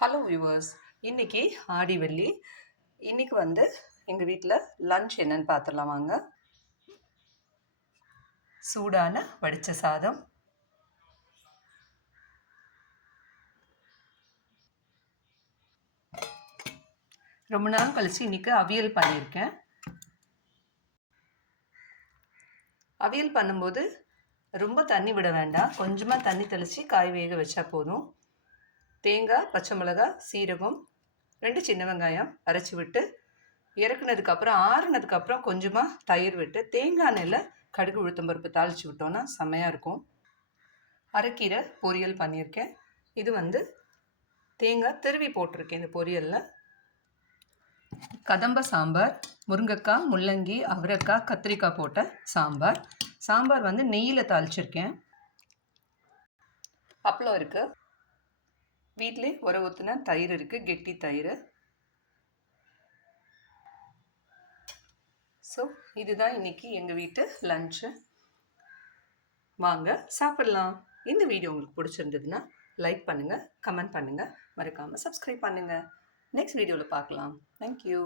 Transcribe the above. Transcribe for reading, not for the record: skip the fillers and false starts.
Hello viewers, இன்னைக்கு ஆடி வெள்ளி. இன்னைக்கு எங்கள் வீட்டில் லன்ச் என்னன்னு பார்த்துடலாம் வாங்க. சூடான வடித்த சாதம், ரொம்ப நாள் கழிச்சு இன்னைக்கு அவியல் பண்ணியிருக்கேன். அவியல் பண்ணும்போது ரொம்ப தண்ணி விட வேண்டாம், கொஞ்சமாக தண்ணி தெளித்து காய் வேக வச்சா போதும். தேங்காய், பச்சை மிளகாய், சீரகம், 2 சின்ன வெங்காயம் அரைச்சி விட்டு இறக்குனதுக்கப்புறம் ஆறுனதுக்கப்புறம் கொஞ்சமாக தயிர் விட்டு தேங்காய் எண்ணெயில் கடுகு உளுத்தம்பருப்பு தாளித்து விட்டோன்னா செம்மையாக இருக்கும். அரைக்கீரை பொரியல் பண்ணியிருக்கேன். இது தேங்காய் திருவி போட்டிருக்கேன். இந்த பொரியலில் கதம்ப சாம்பார், முருங்கைக்காய், முள்ளங்கி, அவரைக்காய், கத்திரிக்காய் போட்ட சாம்பார். சாம்பார் நெய்யில் தாளிச்சிருக்கேன். அப்பளம் இருக்குது. வீட்டிலே உர ஊற்றின தயிர் இருக்குது, கெட்டி தயிர். ஸோ இதுதான் இன்றைக்கி எங்கள் வீட்டு லன்ச்சு. வாங்க சாப்பிடலாம். இந்த வீடியோ உங்களுக்கு பிடிச்சிருந்ததுன்னா லைக் பண்ணுங்கள், கமெண்ட் பண்ணுங்கள், மறக்காமல் சப்ஸ்கிரைப் பண்ணுங்கள். நெக்ஸ்ட் வீடியோவில் பார்க்கலாம். தேங்க்யூ.